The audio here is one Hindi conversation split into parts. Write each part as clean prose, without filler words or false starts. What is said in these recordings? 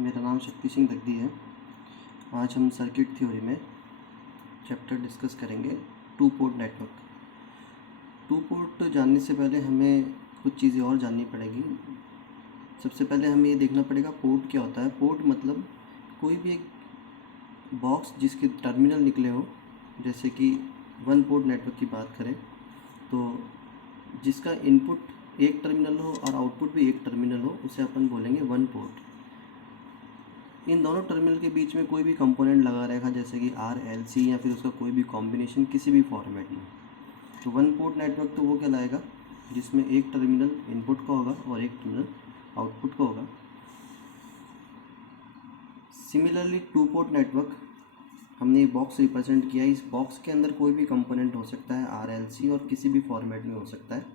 मेरा नाम शक्ति सिंह दग्दी है। आज हम सर्किट थ्योरी में चैप्टर डिस्कस करेंगे two port network. Two port जानने से पहले हमें कुछ चीज़ें और जाननी पड़ेगी। सबसे पहले हमें ये देखना पड़ेगा पोर्ट क्या होता है। पोर्ट मतलब कोई भी एक बॉक्स जिसके टर्मिनल निकले हो, जैसे कि वन पोर्ट नेटवर्क की बात करें तो जिसका इनपुट एक टर्मिनल हो और आउटपुट भी एक टर्मिनल हो, उसे अपन बोलेंगे वन पोर्ट। इन दोनों टर्मिनल के बीच में कोई भी कंपोनेंट लगा रहेगा, जैसे कि आर एल सी या फिर उसका कोई भी कॉम्बिनेशन किसी भी फॉर्मेट में, तो वन पोर्ट नेटवर्क तो वो कहलाएगा जिसमें एक टर्मिनल इनपुट का होगा और एक टर्मिनल आउटपुट का होगा। सिमिलरली टू पोर्ट नेटवर्क हमने ये बॉक्स रिप्रेजेंट किया। इस बॉक्स के अंदर कोई भी कंपोनेंट हो सकता है, आर एल सी, और किसी भी फॉर्मेट में हो सकता है।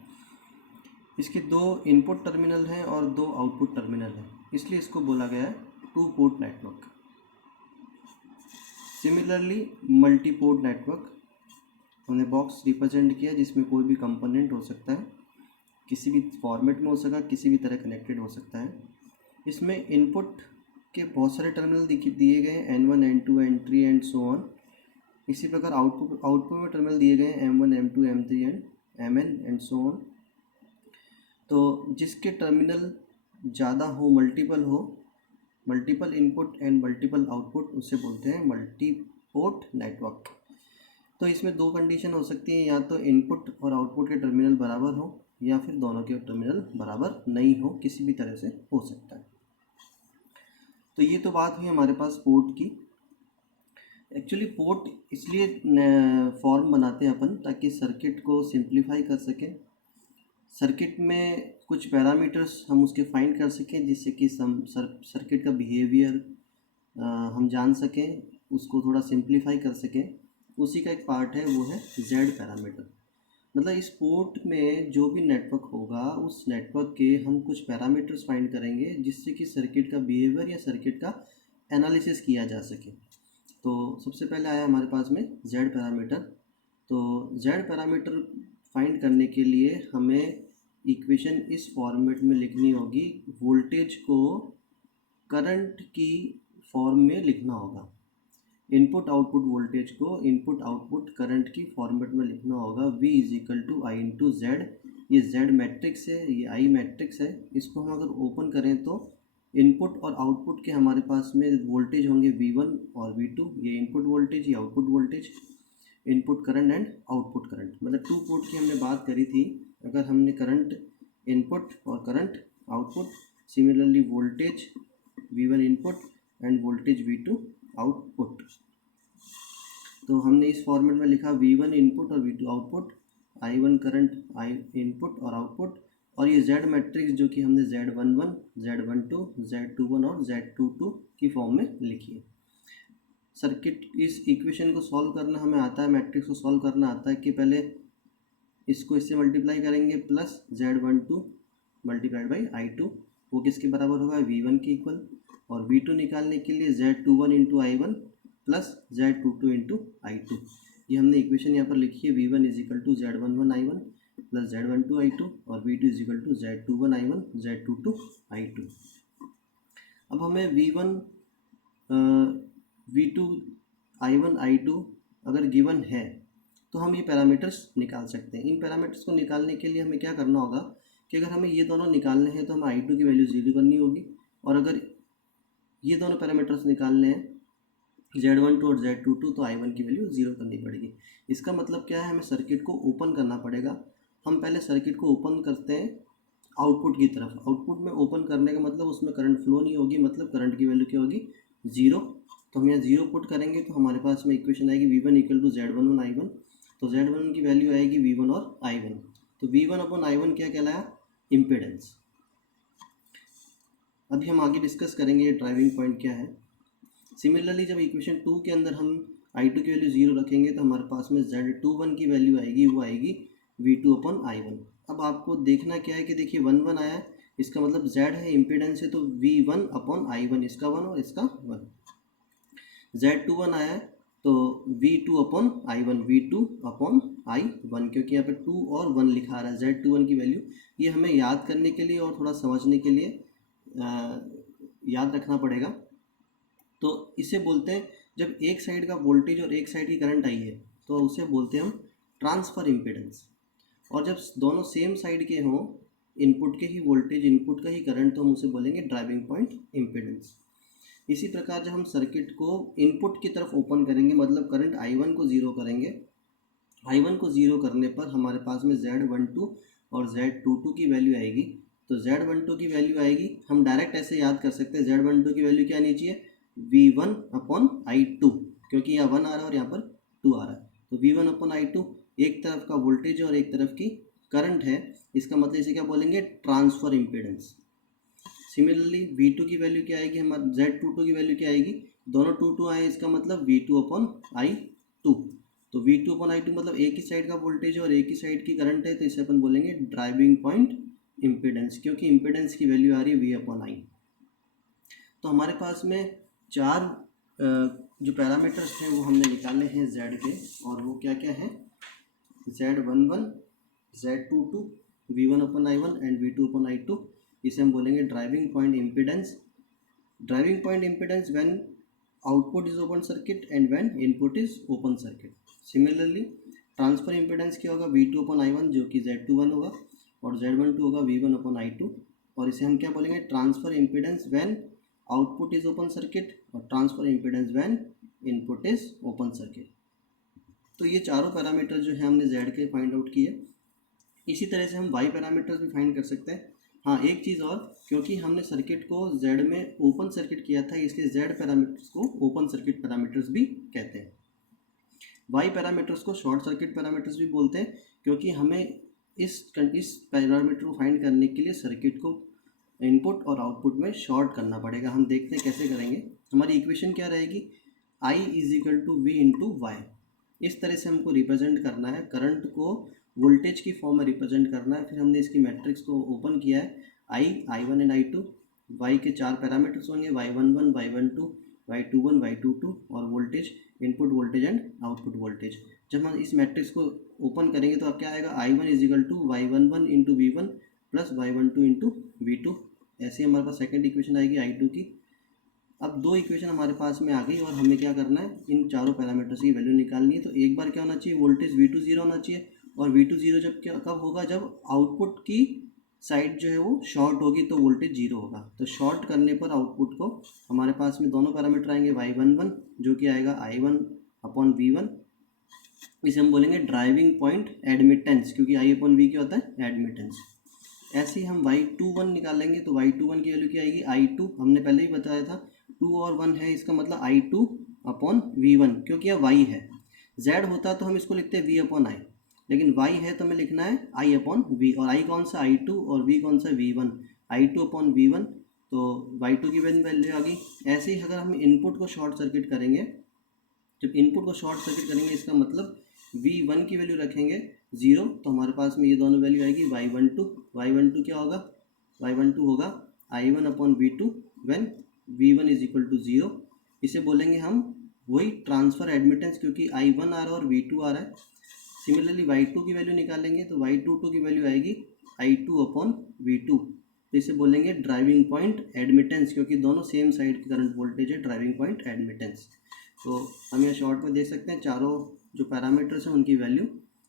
इसके दो इनपुट टर्मिनल हैं और दो आउटपुट टर्मिनल हैं, इसलिए इसको बोला गया है two port network. Similarly multi port network हमने बॉक्स रिप्रेजेंट किया जिसमें कोई भी कंपोनेंट हो सकता है, किसी भी फॉर्मेट में हो सकता है, किसी भी तरह कनेक्टेड हो सकता है। इसमें इनपुट के बहुत सारे टर्मिनल दिए गए हैं, N1, N2, N3 and so on. इसी प्रकार आउटपुट में टर्मिनल दिए गए हैं M1, M2, M3 and Mn and so on. तो जिसके टर्मिनल ज़्यादा हो, multiple input and multiple output, उसे बोलते हैं मल्टी पोर्ट नेटवर्क। तो इसमें दो कंडीशन हो सकती हैं, या तो इनपुट और आउटपुट के टर्मिनल बराबर हो या फिर दोनों के टर्मिनल बराबर नहीं हो, किसी भी तरह से हो सकता है। तो ये तो बात हुई हमारे पास पोर्ट की। एक्चुअली पोर्ट इसलिए फॉर्म बनाते हैं अपन ताकि सर्किट को सिंप्लीफाई कर सकें। सर्किट में कुछ पैरामीटर्स हम उसके फाइंड कर सकें, जिससे कि सर्किट का बिहेवियर हम जान सकें, उसको थोड़ा सिंप्लीफाई कर सकें। उसी का एक पार्ट है, वो है जेड पैरामीटर। मतलब इस पोर्ट में जो भी नेटवर्क होगा, उस नेटवर्क के हम कुछ पैरामीटर्स फाइंड करेंगे जिससे कि सर्किट का बिहेवियर या सर्किट का एनालिसिस किया जा सके। तो सबसे पहले आया हमारे पास में जेड पैरामीटर। तो जेड पैरामीटर फाइंड करने के लिए हमें इक्वेशन इस फॉर्मेट में लिखनी होगी। वोल्टेज को करंट की फॉर्म में लिखना होगा। इनपुट आउटपुट वोल्टेज को इनपुट आउटपुट करंट की फॉर्मेट में लिखना होगा। V is equal to I into Z. ये जेड मैट्रिक्स है, ये आई मैट्रिक्स है। इसको हम अगर ओपन करें तो इनपुट और आउटपुट के हमारे पास में वोल्टेज होंगे V1 और V2। ये इनपुट वोल्टेज, ये output voltage, input current and output current. मतलब टू पोर्ट की हमने बात करी थी। अगर हमने करंट इनपुट और current output, similarly voltage V1 input end voltage V2 output, तो हमने इस फॉर्मेट में लिखा V1 इनपुट और V2 output, I1 current, I input और आउटपुट, और ये Z मैट्रिक्स जो कि हमने Z11, Z12, Z21 और Z22 की फॉर्म में लिखी है। सर्किट इस इक्वेशन को सॉल्व करना हमें आता है, मैट्रिक्स को सॉल्व करना आता है कि पहले इसको इससे मल्टीप्लाई करेंगे, plus Z12 multiplied by I2, वो किसके बराबर होगा, V1 के इक्वल। और V2 निकालने के लिए Z21 into I1 plus Z22 into I2। ये हमने इक्वेशन यहाँ पर लिखी है। V1 is equal to Z11 I1 plus Z12 I2 और V2 is equal to Z21 I1 Z22 I2। अब हमें V1 V2 I1 I2 अगर गिवन है तो हम ये पैरामीटर्स निकाल सकते हैं। इन पैरामीटर्स को निकालने के लिए हमें क्या करना होगा कि अगर हमें ये दोनों निकालने हैं तो हमें I2 की वैल्यू 0 करनी होगी, और अगर ये दोनों पैरामीटर्स निकालने हैं Z12 और Z22 तो I1 की वैल्यू 0 करनी पड़ेगी। इसका मतलब क्या है, हमें सर्किट को ओपन करना पड़ेगा। हम पहले सर्किट को ओपन करते हैं आउटपुट की तरफ। आउटपुट में ओपन करने का मतलब उसमें करंट फ्लो नहीं होगी, मतलब करंट की वैल्यू क्या होगी, 0। तो हम यहाँ 0 पुट करेंगे तो हमारे पास में इक्वेशन आएगी V1 equal to Z11 I1। तो Z11 की वैल्यू आएगी V1 और I1। तो V1 अपॉन I1 क्या कहलाया, इम्पिडेंस। अभी हम आगे डिस्कस करेंगे ये ड्राइविंग पॉइंट क्या है। सिमिलरली जब इक्वेशन 2 के अंदर हम I2 की वैल्यू 0 रखेंगे तो हमारे पास में Z21 की वैल्यू आएगी, वो आएगी V2 अपॉन I1। अब आपको देखना क्या है कि देखिए 1 1 आया है, इसका मतलब Z है, इम्पिडेंस है, तो V1 अपॉन I1, इसका 1 और इसका 1। Z21 आया है तो V2 upon I1, V2 upon I1, क्योंकि यहाँ पे 2 और 1 लिखा रहा है Z21 की वैल्यू। ये हमें याद करने के लिए और थोड़ा समझने के लिए याद रखना पड़ेगा। तो इसे बोलते हैं, जब एक साइड का वोल्टेज और एक साइड की करंट आई है तो उसे बोलते हैं हम ट्रांसफ़र इम्पीडेंस। और जब दोनों सेम साइड के हों, इनपुट के ही वोल्टेज इनपुट का ही करंट, तो हम उसे बोलेंगे ड्राइविंग पॉइंट इम्पीडेंस। इसी प्रकार जब हम सर्किट को इनपुट की तरफ ओपन करेंगे, मतलब करंट I1 को ज़ीरो करेंगे, I1 को ज़ीरो करने पर हमारे पास में Z12 और Z22 की वैल्यू आएगी। तो Z12 की वैल्यू आएगी, हम डायरेक्ट ऐसे याद कर सकते हैं, Z12 की वैल्यू क्या आनी चाहिए, V1/I2, क्योंकि यहाँ 1 आ रहा है और यहाँ पर 2 आ रहा है। तो V1/I2 एक तरफ का वोल्टेज और एक तरफ की करंट है, इसका मतलब इसे क्या बोलेंगे, ट्रांसफ़र इम्पीडेंस। सिमिलरली V2 की वैल्यू क्या आएगी, हमारे Z22 की वैल्यू क्या आएगी, दोनों 2 आए, इसका मतलब V2/I2। तो V2/I2 मतलब एक ही साइड का वोल्टेज और एक ही साइड की करंट है, तो इसे अपन बोलेंगे ड्राइविंग पॉइंट इम्पीडेंस, क्योंकि इम्पीडेंस की वैल्यू आ रही है V/I। तो हमारे पास में 4 जो पैरामीटर्स हैं वो हमने निकाले हैं Z के, और वो क्या क्या हैं, Z11, Z22, V1/I1 and V2/I2। इसे हम बोलेंगे driving point impedance. Driving point impedance when output is open circuit and when input is open circuit. Similarly transfer impedance क्या होगा, V2/I1 जो कि Z21 होगा, और Z12 होगा V1/I2। और इसे हम क्या बोलेंगे, transfer impedance when output is open circuit और transfer impedance when input is open circuit. तो ये चारों पैरामीटर जो है हमने Z के फाइंड आउट किए। इसी तरह से हम Y पैरामीटर्स भी फाइंड कर सकते हैं। हाँ, एक चीज़ और, क्योंकि हमने सर्किट को Z में ओपन सर्किट किया था, इसलिए Z पैरामीटर्स को ओपन सर्किट पैरामीटर्स भी कहते हैं। Y पैरामीटर्स को शॉर्ट सर्किट पैरामीटर्स भी बोलते हैं, क्योंकि हमें इस पैरामीटर को फाइंड करने के लिए सर्किट को इनपुट और आउटपुट में शॉर्ट करना पड़ेगा। हम देखते हैं कैसे करेंगे। हमारी इक्वेशन क्या रहेगी, I = V × Y। इस तरह से हमको रिप्रेजेंट करना है, करंट को वोल्टेज की फॉर्म में रिप्रेजेंट करना है। फिर हमने इसकी मैट्रिक्स को ओपन किया है, I1 एंड I2। Y के 4 पैरामीटर्स होंगे, Y11, Y12, Y21, Y22, और voltage, input voltage and output voltage. जब हम इस मैट्रिक्स को ओपन करेंगे तो अब क्या आएगा, I1 = Y11 × V1 + Y12 × V2। ऐसे हमारे पास सेकेंड इक्वेशन आएगी I2 की। अब 2 इक्वेशन हमारे पास में आ गई, और हमें क्या करना है, इन चारों पैरामीटर्स की वैल्यू निकालनी है। तो एक बार क्या होना चाहिए, वोल्टेज V2 0 होना चाहिए, और V2 0 जब कब होगा, जब आउटपुट की साइड जो है वो शॉर्ट होगी तो वोल्टेज 0 होगा। तो शॉर्ट करने पर आउटपुट को हमारे पास में दोनों पैरामीटर आएंगे, Y11 जो कि आएगा I1/V1। इसे हम बोलेंगे ड्राइविंग पॉइंट एडमिटेंस, क्योंकि I/V क्या होता है, एडमिटेंस। ऐसे ही हम Y21 निकालेंगे, तो Y21 की वैल्यू क्या आएगी, I2, हमने पहले ही बताया था 2 और 1 है, इसका मतलब I2/V1, क्योंकि यह Y है। Z होता तो हम इसको लिखते V/I, लेकिन Y है तो हमें लिखना है I/V। और I कौन सा, I2, और V कौन सा, V1, I2/V1। तो Y2 की वैल्यू आ गई। ऐसे ही अगर हम इनपुट को शॉर्ट सर्किट करेंगे, जब इनपुट को शॉर्ट सर्किट करेंगे, इसका मतलब V1 की वैल्यू रखेंगे 0, तो हमारे पास में ये दोनों वैल्यू आएगी, Y12 क्या होगा, Y12 होगा I1/V2 व्हेन V1 = 0। इसे बोलेंगे हम वही ट्रांसफ़र एडमिटेंस, क्योंकि I1 आ रहा है और V2 आ रहा है। सिमिलरली Y2 की वैल्यू निकालेंगे, तो Y22 की वैल्यू आएगी I2/V2। तो इसे बोलेंगे ड्राइविंग पॉइंट एडमिटेंस, क्योंकि दोनों सेम साइड की करंट वोल्टेज है, ड्राइविंग पॉइंट एडमिटेंस। तो हम यहाँ शॉर्ट में देख सकते हैं, चारों जो पैरामीटर्स हैं उनकी वैल्यू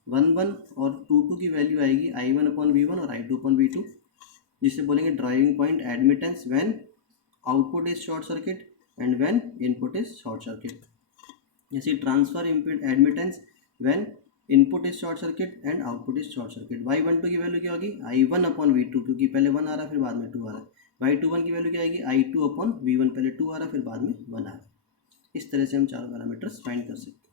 11 और 22 की वैल्यू आएगी I1/V1 और I2/V2, जिसे बोलेंगे driving point admittance when output is short circuit and when input is short circuit. जैसे transfer admittance when input is short circuit and output is short circuit. Y12 की वैल्यू क्या होगी, I1/V2, क्योंकि पहले 1 आ रहा है फिर बाद में 2 आ रहा है। Y21 की वैल्यू क्या आएगी, I2/V1, पहले 2 आ रहा है फिर बाद में 1 आ रहा है। इस तरह से हम चारों पैरामीटर्स फाइंड कर सकते हैं।